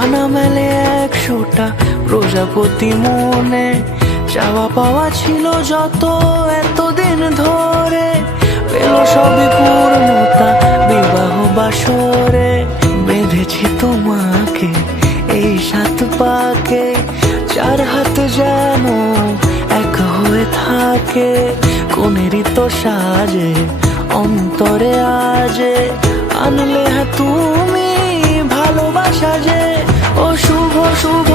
ডানা মেলে 100টা প্রজাপতি মনে, চাওয়া পাওয়া ছিল যত এতদিন ধরে, পেল সবই পূর্ণতা বিবাহ বাসরে। বেঁধেছি তোমাকে এই 7 পাকে, 4 হাত যেন এক হয়ে থাকে, কোনেরই তো সাজে অন্তরে আজে, আনলে তুমি ভালোবাসা যে। ও শুভ শুভ